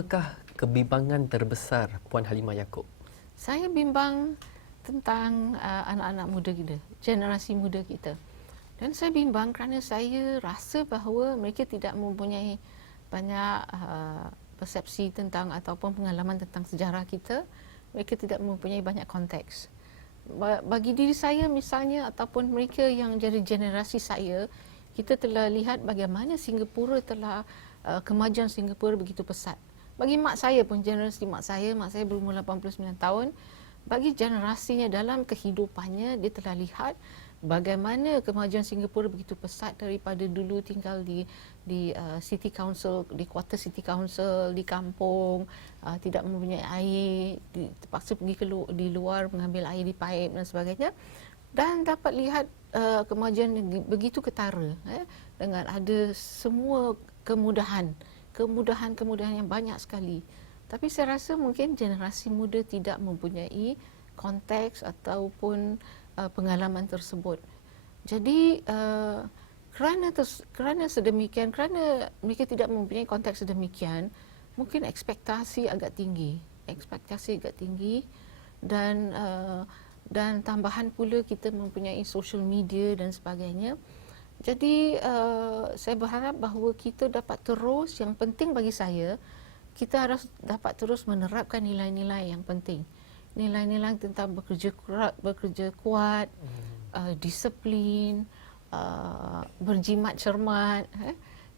Apakah kebimbangan terbesar Puan Halimah Yaakob? Saya bimbang tentang anak-anak muda kita, generasi muda kita. Dan saya bimbang kerana saya rasa bahawa mereka tidak mempunyai banyak persepsi tentang ataupun pengalaman tentang sejarah kita. Mereka tidak mempunyai banyak konteks. Bagi diri saya misalnya ataupun mereka yang jadi generasi saya, kita telah lihat bagaimana Singapura telah kemajuan Singapura begitu pesat. Bagi mak saya pun, generasi mak saya berumur 89 tahun, bagi generasinya dalam kehidupannya, dia telah lihat bagaimana kemajuan Singapura begitu pesat daripada dulu tinggal di city council, di quarter city council, di kampung, tidak mempunyai air, terpaksa pergi di luar mengambil air di paip dan sebagainya, dan dapat lihat kemajuan yang begitu ketara dengan ada semua kemudahan yang banyak sekali. Tapi saya rasa mungkin generasi muda tidak mempunyai konteks ataupun pengalaman tersebut. Jadi kerana sedemikian, kerana mereka tidak mempunyai konteks sedemikian, mungkin ekspektasi agak tinggi dan tambahan pula kita mempunyai social media dan sebagainya. Jadi saya berharap bahawa kita dapat terus, yang penting bagi saya, kita harus dapat terus menerapkan nilai-nilai yang penting. Nilai-nilai tentang bekerja kuat, disiplin, berjimat cermat.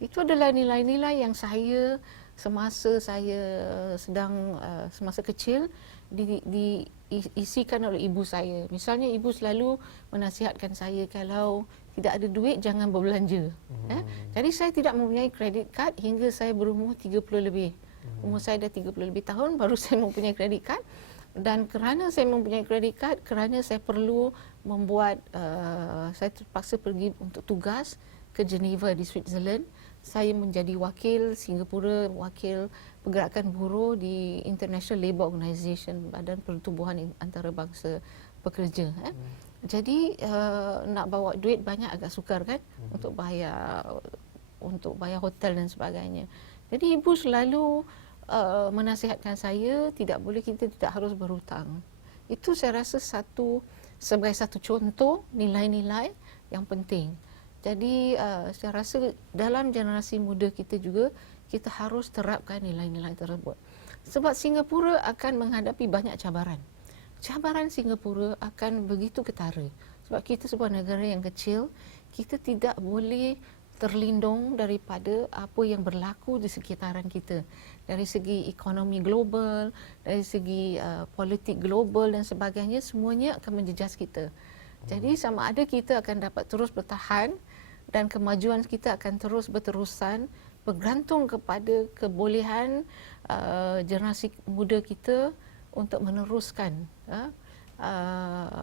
Itu adalah nilai-nilai yang saya semasa kecil diisikan oleh ibu saya. Misalnya ibu selalu menasihatkan saya, kalau tidak ada duit jangan berbelanja. Jadi saya tidak mempunyai kredit kad hingga saya berumur 30 lebih. Umur saya dah 30 lebih tahun baru saya mempunyai kredit kad. Dan kerana saya mempunyai kredit kad, kerana saya perlu membuat saya terpaksa pergi untuk tugas ke Geneva di Switzerland. Saya menjadi wakil Singapura, wakil pergerakan buruh di International Labour Organisation, Badan Pertubuhan Antarabangsa Pekerja. Jadi nak bawa duit banyak agak sukar kan, untuk bayar hotel dan sebagainya. Jadi ibu selalu menasihatkan saya, kita tidak harus berhutang. Itu saya rasa sebagai satu contoh nilai-nilai yang penting. Jadi saya rasa dalam generasi muda kita juga, kita harus terapkan nilai-nilai tersebut. Sebab Singapura akan menghadapi banyak cabaran. Cabaran Singapura akan begitu ketara. Sebab kita sebuah negara yang kecil, kita tidak boleh terlindung daripada apa yang berlaku di sekitaran kita. Dari segi ekonomi global, dari segi politik global dan sebagainya, semuanya akan menjejas kita. Jadi sama ada kita akan dapat terus bertahan dan kemajuan kita akan terus berterusan, bergantung kepada kebolehan generasi muda kita untuk meneruskan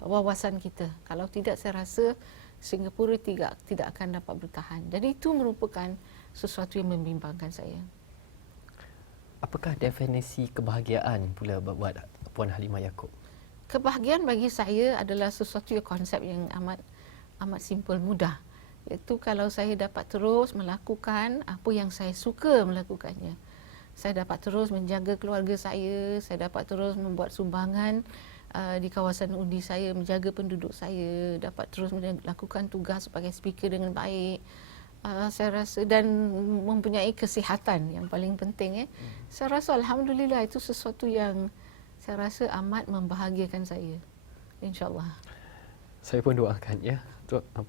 wawasan kita. Kalau tidak, saya rasa Singapura tidak akan dapat bertahan. Jadi itu merupakan sesuatu yang membimbangkan saya. Apakah definisi kebahagiaan pula buat Puan Halimah Yaakob? Kebahagiaan bagi saya adalah sesuatu konsep yang amat simple, mudah. Iaitu kalau saya dapat terus melakukan apa yang saya suka melakukannya. Saya dapat terus menjaga keluarga saya dapat terus membuat sumbangan di kawasan undi saya, menjaga penduduk saya, dapat terus melakukan tugas sebagai speaker dengan baik. Saya rasa, dan mempunyai kesihatan yang paling penting. Saya rasa alhamdulillah itu sesuatu yang saya rasa amat membahagiakan saya. InsyaAllah. Saya pun doakan ya,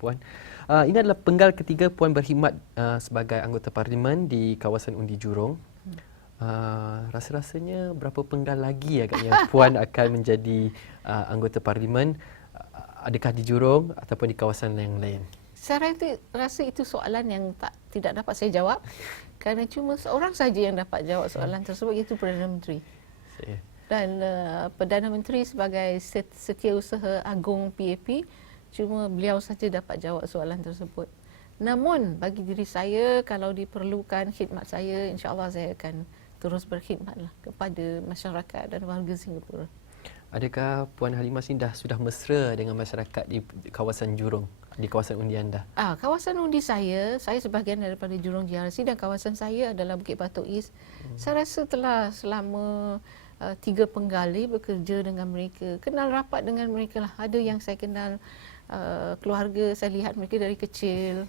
Puan. Ini adalah penggal ketiga Puan berkhidmat sebagai anggota parlimen di kawasan undi Jurong. Rasa-rasanya berapa penggal lagi agaknya Puan akan menjadi anggota parlimen? Adakah di Jurong ataupun di kawasan yang lain? Saya rasa itu soalan yang tidak dapat saya jawab, kerana cuma seorang saja yang dapat jawab soalan tersebut, iaitu Perdana Menteri. Dan Perdana Menteri sebagai Setiausaha Agung PAP, cuma beliau saja dapat jawab soalan tersebut. Namun bagi diri saya, kalau diperlukan khidmat saya, insya-Allah saya akan terus berkhidmatlah kepada masyarakat dan warga Singapura. Adakah Puan Halimah sini sudah mesra dengan masyarakat di kawasan Jurong, di kawasan undi anda? Kawasan undi saya sebahagian daripada Jurong GRC dan kawasan saya adalah Bukit Batok East. Saya rasa telah selama 3 penggali bekerja dengan mereka, kenal rapat dengan mereka lah. Ada yang saya kenal keluarga, saya lihat mereka dari kecil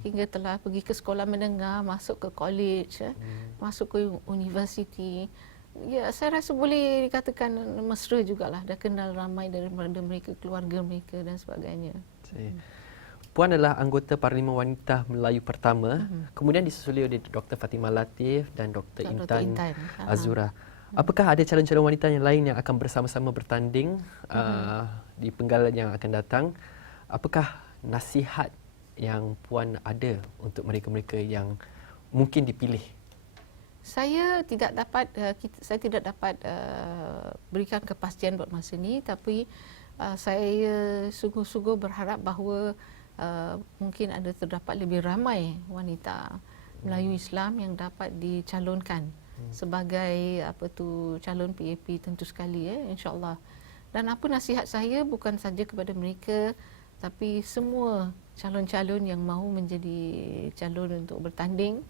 hingga telah pergi ke sekolah menengah, masuk ke college, masuk ke universiti. Ya, saya rasa boleh dikatakan mesra jugalah. Dah kenal ramai daripada mereka, keluarga mereka dan sebagainya. Puan adalah anggota Parlimen Wanita Melayu pertama, kemudian disusuli oleh Dr. Fatimah Latif dan Dr. Intan Azura. Apakah ada calon-calon wanita yang lain yang akan bersama-sama bertanding di penggalan yang akan datang? Apakah nasihat yang Puan ada untuk mereka-mereka yang mungkin dipilih? Saya tidak dapat berikan kepastian buat masa ini, tapi saya sungguh-sungguh berharap bahawa mungkin terdapat lebih ramai wanita Melayu Islam yang dapat dicalonkan sebagai calon PAP tentu sekali, insya-Allah. Dan apa nasihat saya bukan saja kepada mereka, tapi semua calon-calon yang mahu menjadi calon untuk bertanding,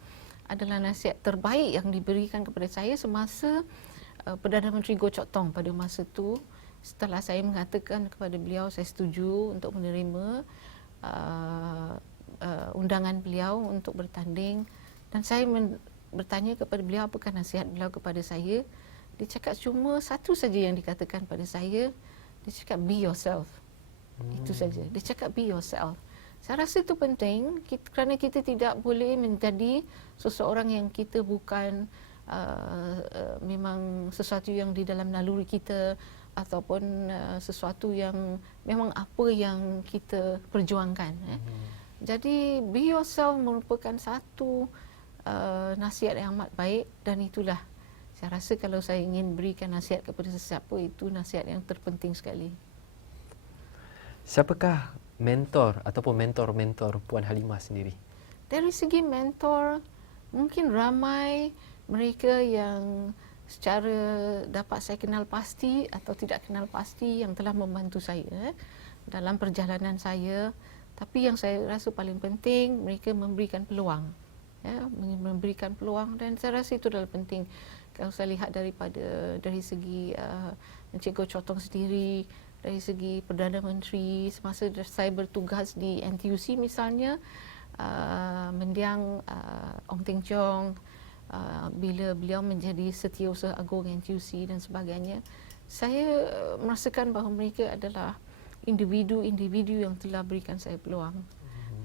adalah nasihat terbaik yang diberikan kepada saya semasa Perdana Menteri Goh Chok Tong pada masa itu. Setelah saya mengatakan kepada beliau saya setuju untuk menerima undangan beliau untuk bertanding, dan saya bertanya kepada beliau apakah nasihat beliau kepada saya. Dia cakap cuma satu saja yang dikatakan pada saya. Dia cakap be yourself. Itu saja. Dia cakap be yourself. Saya rasa itu penting kerana kita tidak boleh menjadi seseorang yang kita bukan memang sesuatu yang di dalam naluri kita, ataupun sesuatu yang memang apa yang kita perjuangkan. Jadi be yourself merupakan satu nasihat yang amat baik, dan itulah saya rasa kalau saya ingin berikan nasihat kepada sesiapa, itu nasihat yang terpenting sekali. Siapakah mentor ataupun mentor-mentor Puan Halimah sendiri? Dari segi mentor, mungkin ramai mereka yang secara dapat saya kenal pasti atau tidak kenal pasti yang telah membantu saya dalam perjalanan saya. Tapi yang saya rasa paling penting, mereka memberikan peluang. Memberikan peluang, dan saya rasa itu adalah penting. Kalau saya lihat dari segi Encik Goh Chok Tong sendiri, dari segi Perdana Menteri semasa saya bertugas di NTUC misalnya, mendiang Ong Teng Cheong bila beliau menjadi Setiausaha Agung NTUC dan sebagainya, saya merasakan bahawa mereka adalah individu-individu yang telah berikan saya peluang.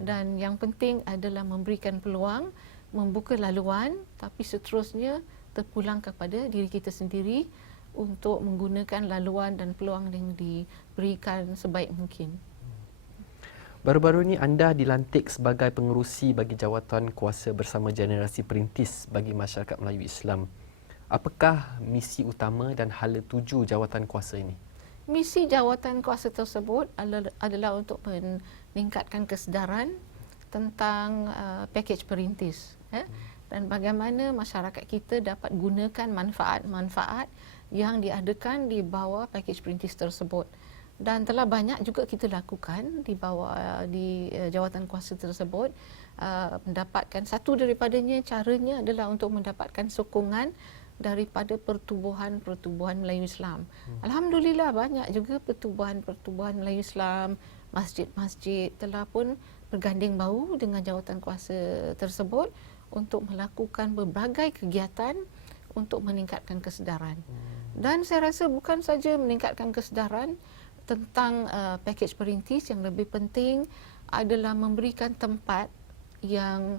Dan yang penting adalah memberikan peluang, membuka laluan, tapi seterusnya terpulang kepada diri kita sendiri untuk menggunakan laluan dan peluang yang diberikan sebaik mungkin. Baru-baru ini anda dilantik sebagai pengerusi bagi jawatan kuasa bersama generasi perintis bagi masyarakat Melayu Islam. Apakah misi utama dan hala tuju jawatan kuasa ini? Misi jawatan kuasa tersebut adalah untuk meningkatkan kesedaran tentang pakej perintis, dan bagaimana masyarakat kita dapat gunakan manfaat-manfaat yang diadakan di bawah pakej perintis tersebut. Dan telah banyak juga kita lakukan di bawah jawatan kuasa tersebut. Mendapatkan satu daripadanya, caranya adalah untuk mendapatkan sokongan daripada pertubuhan-pertubuhan Melayu Islam. Alhamdulillah banyak juga pertubuhan-pertubuhan Melayu Islam, masjid-masjid telah pun berganding bahu dengan jawatan kuasa tersebut untuk melakukan berbagai kegiatan untuk meningkatkan kesedaran. Dan saya rasa bukan saja meningkatkan kesedaran tentang pakej perintis, yang lebih penting adalah memberikan tempat yang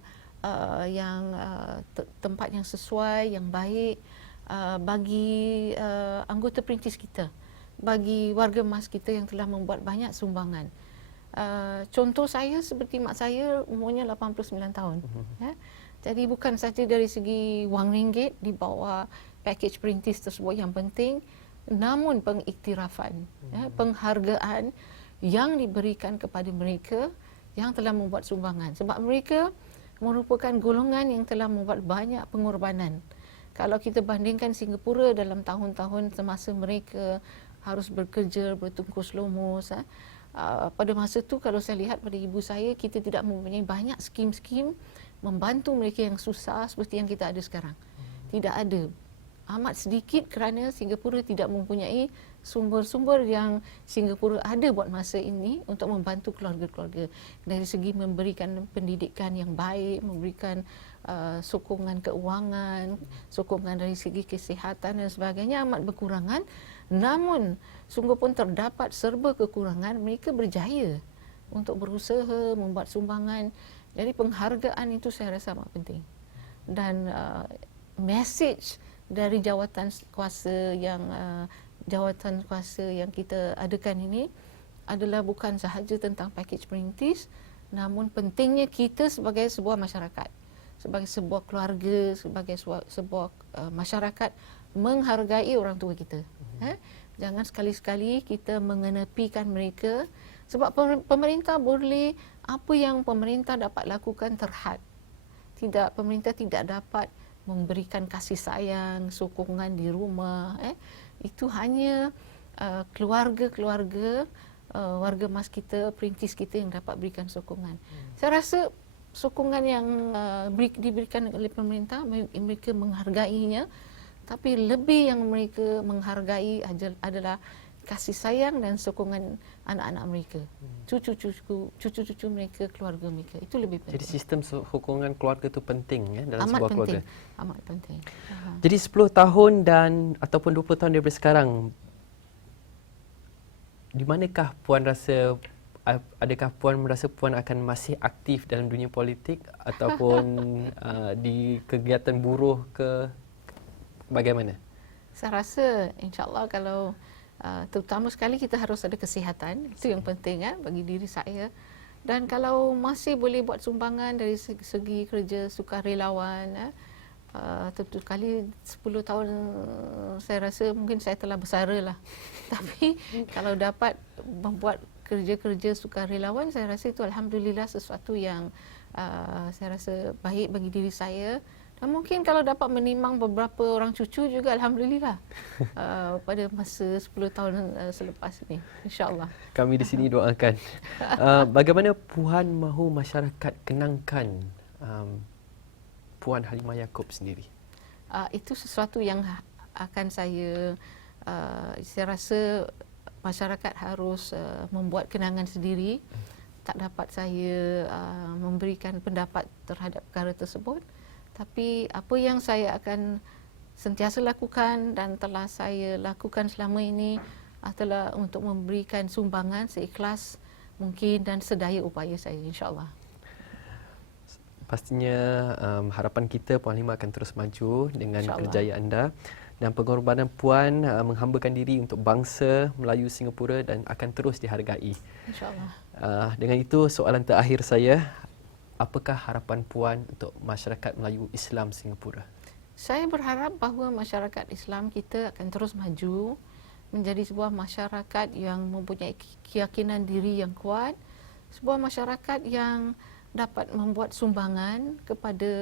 tempat yang sesuai, yang baik bagi anggota perintis kita, bagi warga emas kita yang telah membuat banyak sumbangan. Contoh saya seperti mak saya umurnya 89 tahun. Jadi bukan saja dari segi wang ringgit di bawah pakej perintis tersebut yang penting, namun pengiktirafan, penghargaan yang diberikan kepada mereka yang telah membuat sumbangan. Sebab mereka merupakan golongan yang telah membuat banyak pengorbanan. Kalau kita bandingkan Singapura dalam tahun-tahun semasa mereka harus bekerja bertungkus lumus. Pada masa tu kalau saya lihat pada ibu saya, kita tidak mempunyai banyak skim-skim membantu mereka yang susah seperti yang kita ada sekarang. Tidak ada. Amat sedikit kerana Singapura tidak mempunyai sumber-sumber yang Singapura ada buat masa ini untuk membantu keluarga-keluarga. Dari segi memberikan pendidikan yang baik, memberikan sokongan keuangan, sokongan dari segi kesihatan dan sebagainya amat berkurangan. Namun, sungguh pun terdapat serba kekurangan, mereka berjaya untuk berusaha, membuat sumbangan. Jadi penghargaan itu saya rasa amat penting. Dan message dari jawatan kuasa yang kita adakan ini adalah bukan sahaja tentang pakej perintis, namun pentingnya kita sebagai sebuah masyarakat, sebagai sebuah keluarga, sebagai sebuah masyarakat menghargai orang tua kita. Jangan sekali-sekali kita mengenepikan mereka, sebab pemerintah boleh apa yang pemerintah dapat lakukan terhad. Pemerintah tidak dapat memberikan kasih sayang, sokongan di rumah. Itu hanya keluarga-keluarga, warga emas kita, perintis kita yang dapat berikan sokongan. Saya rasa sokongan yang diberikan oleh pemerintah, mereka menghargainya, tapi lebih yang mereka menghargai adalah kasih sayang dan sokongan anak-anak mereka, cucu-cucu mereka, keluarga mereka. Itu lebih penting. Jadi sistem sokongan keluarga itu penting dalam sebuah keluarga. Amat penting. Jadi 10 tahun ataupun 20 tahun daripada sekarang, di manakah adakah Puan merasa Puan akan masih aktif dalam dunia politik ataupun di kegiatan buruh ke bagaimana? Saya rasa insya-Allah kalau terutama sekali kita harus ada kesihatan, itu yang penting bagi diri saya. Dan kalau masih boleh buat sumbangan dari segi kerja sukarelawan, tentu sekali 10 tahun saya rasa mungkin saya telah bersara lah. Tapi kalau dapat membuat kerja-kerja sukarelawan, saya rasa itu alhamdulillah sesuatu yang saya rasa baik bagi diri saya. Dan mungkin kalau dapat menimang beberapa orang cucu juga alhamdulillah pada masa 10 tahun selepas ini, insya-Allah. Kami di sini doakan. Bagaimana Puan mahu masyarakat kenangkan Puan Halimah Yaakob sendiri? Itu sesuatu yang akan saya rasa masyarakat harus membuat kenangan sendiri. Tak dapat saya memberikan pendapat terhadap perkara tersebut. Tapi apa yang saya akan sentiasa lakukan dan telah saya lakukan selama ini adalah untuk memberikan sumbangan seikhlas mungkin dan sedaya upaya saya, insya-Allah. Pastinya harapan kita Puan Halimah akan terus maju dengan kerjaya anda dan pengorbanan Puan menghambakan diri untuk bangsa Melayu Singapura dan akan terus dihargai. InsyaAllah. Dengan itu soalan terakhir saya, apakah harapan Puan untuk masyarakat Melayu Islam Singapura? Saya berharap bahawa masyarakat Islam kita akan terus maju menjadi sebuah masyarakat yang mempunyai keyakinan diri yang kuat, sebuah masyarakat yang dapat membuat sumbangan kepada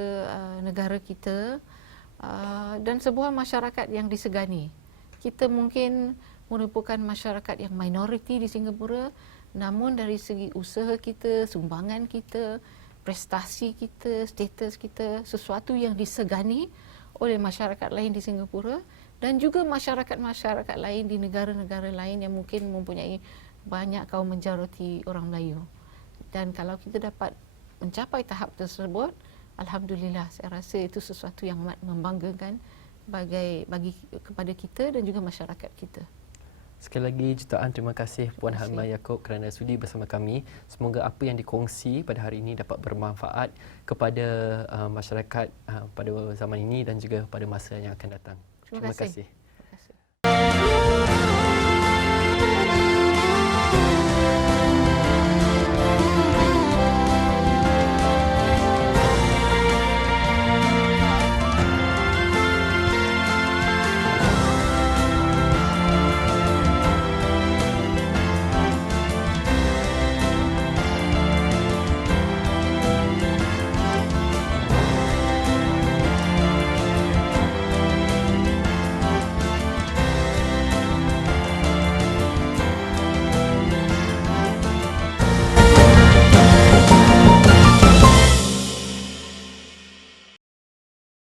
negara kita dan sebuah masyarakat yang disegani. Kita mungkin merupakan masyarakat yang minoriti di Singapura, namun dari segi usaha kita, sumbangan kita, prestasi kita, status kita, sesuatu yang disegani oleh masyarakat lain di Singapura dan juga masyarakat-masyarakat lain di negara-negara lain yang mungkin mempunyai banyak kaum majoriti orang Melayu. Dan kalau kita dapat mencapai tahap tersebut, alhamdulillah, saya rasa itu sesuatu yang amat membanggakan bagi kepada kita dan juga masyarakat kita. Sekali lagi jutaan terima kasih Puan Halimah Yaakob kerana sudi bersama kami. Semoga apa yang dikongsi pada hari ini dapat bermanfaat kepada masyarakat pada zaman ini dan juga pada masa yang akan datang. Terima kasih.